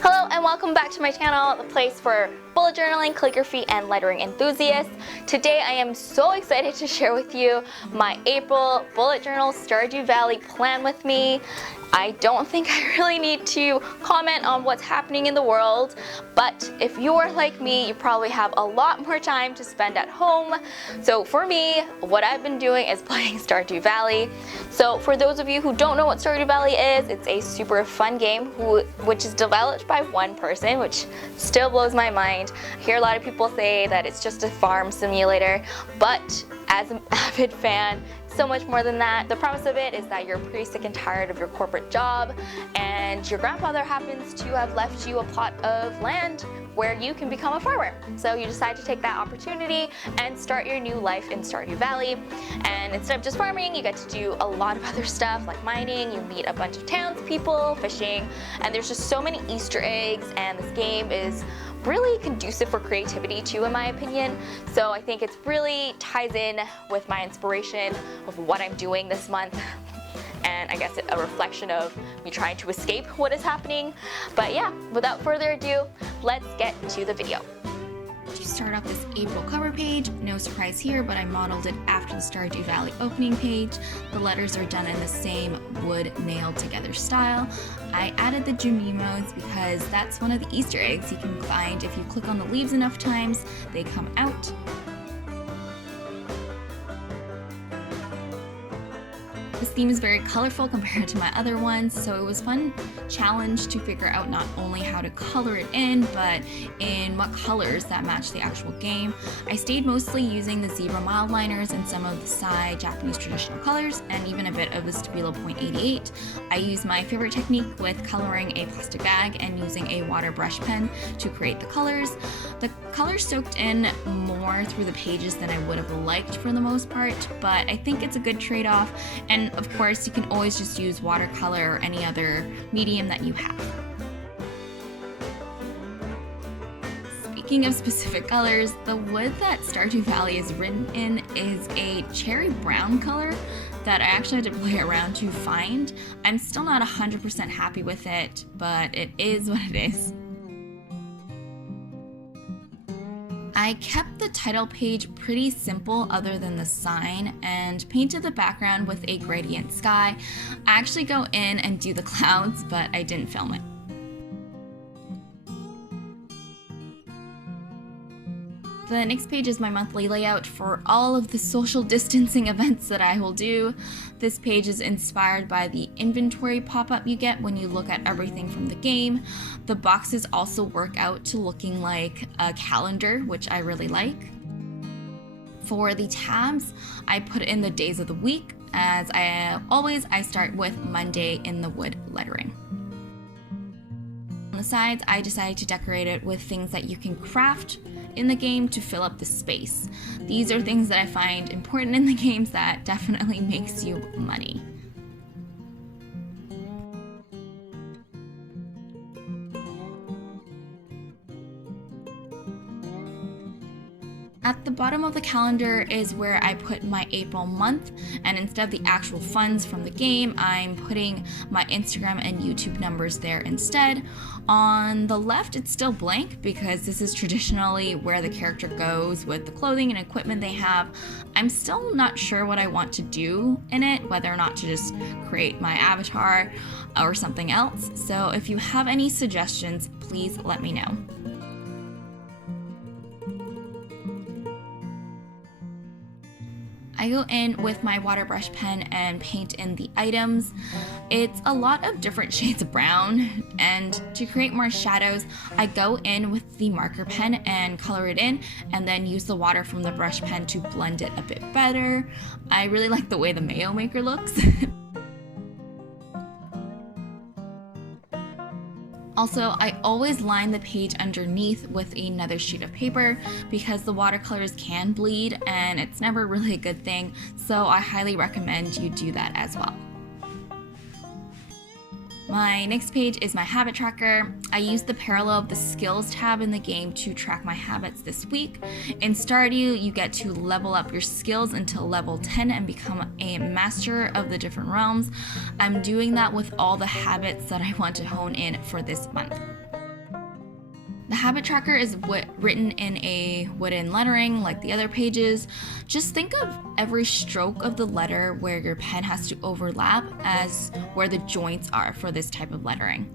Hello and welcome back to my channel, the place for bullet journaling, calligraphy, and lettering enthusiasts. Today I am so excited to share with you my April bullet journal Stardew Valley plan with me. I don't think I really need to comment on what's happening in the world, but if you are like me, you probably have a lot more time to spend at home. So for me, what I've been doing is playing Stardew Valley. So for those of you who don't know what Stardew Valley is, it's a super fun game which is developed by one person, which still blows my mind. I hear a lot of people say that it's just a farm simulator, but as an avid fan, so much more than that. The premise of it is that you're pretty sick and tired of your corporate job, and your grandfather happens to have left you a plot of land where you can become a farmer. So you decide to take that opportunity and start your new life in Stardew Valley. And instead of just farming, you get to do a lot of other stuff like mining, you meet a bunch of townspeople, fishing, and there's just so many Easter eggs, and this game is really conducive for creativity too, in my opinion. So I think it really ties in with my inspiration of what I'm doing this month, and I guess a reflection of me trying to escape what is happening. But yeah, without further ado, let's get to the video. To start off this April cover page, no surprise here, but I modeled it after the Stardew Valley opening page. The letters are done in the same wood nailed together style. I added the Junimos because that's one of the Easter eggs you can find if you click on the leaves enough times, they come out. This theme is very colorful compared to my other ones, so it was a fun challenge to figure out not only how to color it in, but in what colors that match the actual game. I stayed mostly using the zebra Mildliners and some of the Sai Japanese traditional colors, and even a bit of the Stabilo .88. I used my favorite technique with coloring a plastic bag and using a water brush pen to create the colors. The colors soaked in more through the pages than I would have liked for the most part, but I think it's a good trade-off, and of course you can always just use watercolor or any other medium that you have. Speaking of specific colors, the wood that Stardew Valley is written in is a cherry brown color that I actually had to play around to find. I'm still not 100% happy with it, but it is what it is. I kept the title page pretty simple other than the sign and painted the background with a gradient sky. I actually go in and do the clouds, but I didn't film it. The next page is my monthly layout for all of the social distancing events that I will do. This page is inspired by the inventory pop-up you get when you look at everything from the game. The boxes also work out to looking like a calendar, which I really like. For the tabs, I put in the days of the week. As I start with Monday in the wood lettering. On the sides, I decided to decorate it with things that you can craft in the game to fill up the space. These are things that I find important in the games that definitely makes you money. At the bottom of the calendar is where I put my April month, and instead of the actual funds from the game, I'm putting my Instagram and YouTube numbers there instead. On the left, it's still blank because this is traditionally where the character goes with the clothing and equipment they have. I'm still not sure what I want to do in it, whether or not to just create my avatar or something else. So if you have any suggestions, please let me know. I go in with my water brush pen and paint in the items. It's a lot of different shades of brown, and to create more shadows, I go in with the marker pen and color it in, and then use the water from the brush pen to blend it a bit better. I really like the way the mayo maker looks. Also, I always line the page underneath with another sheet of paper because the watercolors can bleed and it's never really a good thing, so I highly recommend you do that as well. My next page is my habit tracker. I use the parallel of the skills tab in the game to track my habits this week. In Stardew, you get to level up your skills until level 10 and become a master of the different realms. I'm doing that with all the habits that I want to hone in for this month. The habit tracker is written in a wooden lettering like the other pages. Just think of every stroke of the letter where your pen has to overlap as where the joints are for this type of lettering.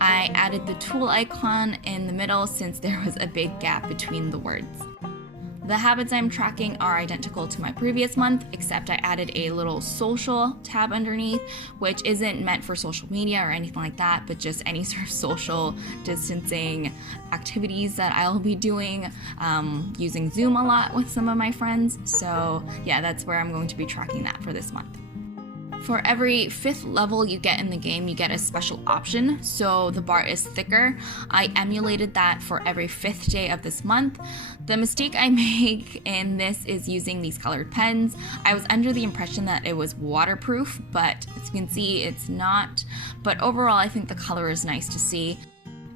I added the tool icon in the middle since there was a big gap between the words. The habits I'm tracking are identical to my previous month, except I added a little social tab underneath, which isn't meant for social media or anything like that, but just any sort of social distancing activities that I'll be doing, using Zoom a lot with some of my friends. So yeah, that's where I'm going to be tracking that for this month. For every 5th level you get in the game, you get a special option, so the bar is thicker. I emulated that for every 5th day of this month. The mistake I make in this is using these colored pens. I was under the impression that it was waterproof, but as you can see, it's not. But overall, I think the color is nice to see.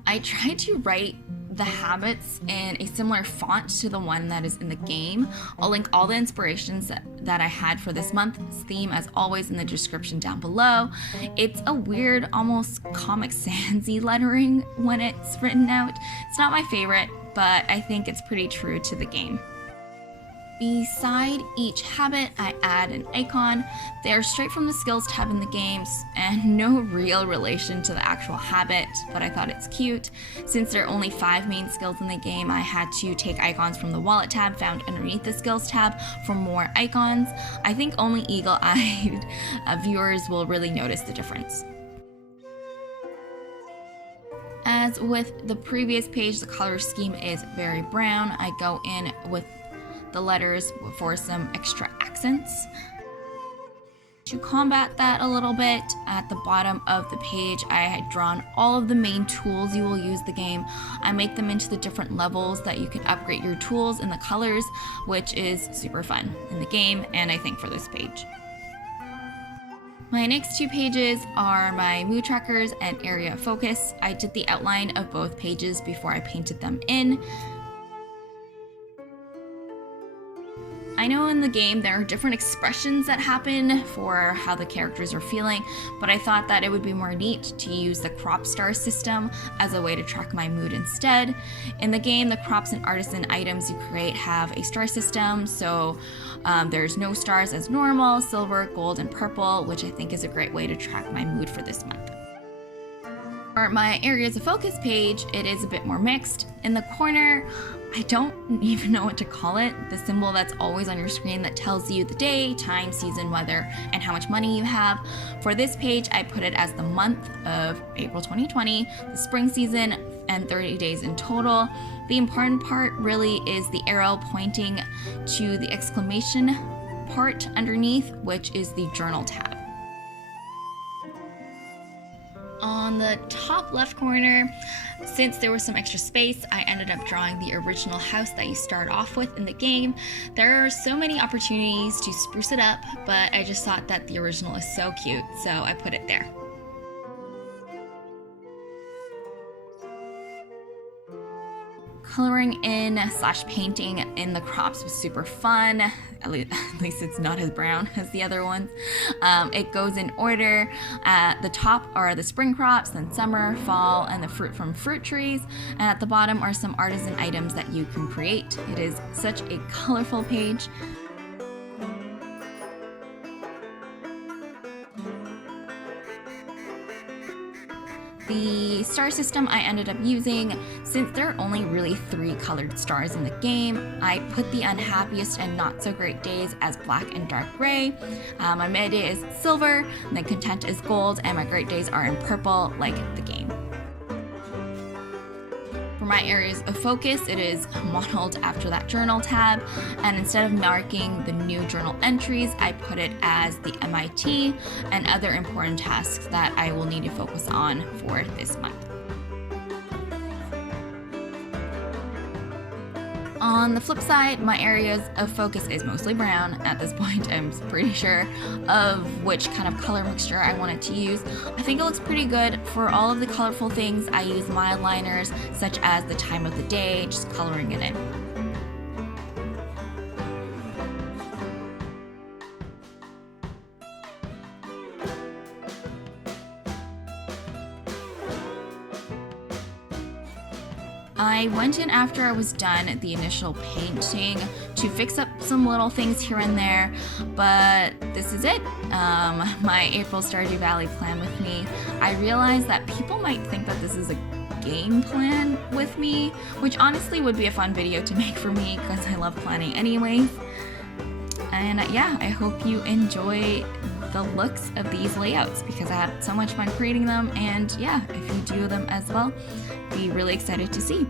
I tried to write the habits in a similar font to the one that is in the game. I'll link all the inspirations that I had for this month's theme as always in the description down below. It's a weird, almost Comic Sans-y lettering when it's written out. It's not my favorite, but I think it's pretty true to the game. Beside each habit, I add an icon. They are straight from the skills tab in the games and no real relation to the actual habit, but I thought it's cute. Since there are only 5 main skills in the game, I had to take icons from the wallet tab found underneath the skills tab for more icons. I think only eagle-eyed viewers will really notice the difference. As with the previous page, the color scheme is very brown. I go in with the letters for some extra accents. To combat that a little bit, at the bottom of the page, I had drawn all of the main tools you will use the game. I make them into the different levels that you can upgrade your tools in the colors, which is super fun in the game, and I think for this page. My next 2 pages are my mood trackers and area of focus. I did the outline of both pages before I painted them in. I know in the game there are different expressions that happen for how the characters are feeling, but I thought that it would be more neat to use the crop star system as a way to track my mood instead. In the game, the crops and artisan items you create have a star system, so there's no stars as normal, silver, gold, and purple, which I think is a great way to track my mood for this month. For my areas of focus page, it is a bit more mixed. In the corner, I don't even know what to call it, the symbol that's always on your screen that tells you the day, time, season, weather, and how much money you have. For this page, I put it as the month of April 2020, the spring season, and 30 days in total. The important part really is the arrow pointing to the exclamation part underneath, which is the journal tab. On the top left corner, since there was some extra space, I ended up drawing the original house that you start off with in the game. There are so many opportunities to spruce it up, but I just thought that the original is so cute, so I put it there. Coloring in / painting in the crops was super fun. At least it's not as brown as the other ones. It goes in order. At the top are the spring crops, then summer, fall, and the fruit from fruit trees. And at the bottom are some artisan items that you can create. It is such a colorful page. The star system I ended up using, since there are only really 3 colored stars in the game, I put the unhappiest and not so great days as black and dark gray. My mid day is silver, and then content is gold, and my great days are in purple like the game. For my areas of focus, it is modeled after that journal tab, and instead of marking the new journal entries, I put it as the MIT and other important tasks that I will need to focus on for this month. On the flip side, my areas of focus is mostly brown. At this point, I'm pretty sure of which kind of color mixture I wanted to use. I think it looks pretty good. For all of the colorful things, I use Mildliners, such as the time of the day, just coloring it in. I went in after I was done the initial painting to fix up some little things here and there, but this is it. My April Stardew Valley plan with me. I realized that people might think that this is a game plan with me, which honestly would be a fun video to make for me because I love planning anyways. And yeah, I hope you enjoy the looks of these layouts because I had so much fun creating them, and yeah, if you do them as well, be really excited to see.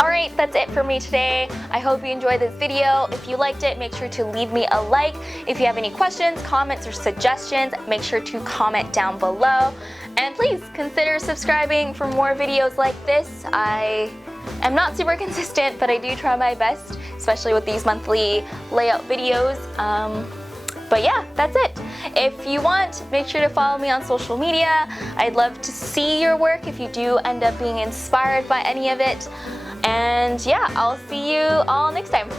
Alright, that's it for me today. I hope you enjoyed this video. If you liked it, make sure to leave me a like. If you have any questions, comments, or suggestions, make sure to comment down below. And please consider subscribing for more videos like this. I am not super consistent, but I do try my best, especially with these monthly layout videos. But yeah, that's it. If you want, make sure to follow me on social media. I'd love to see your work if you do end up being inspired by any of it. And yeah, I'll see you all next time.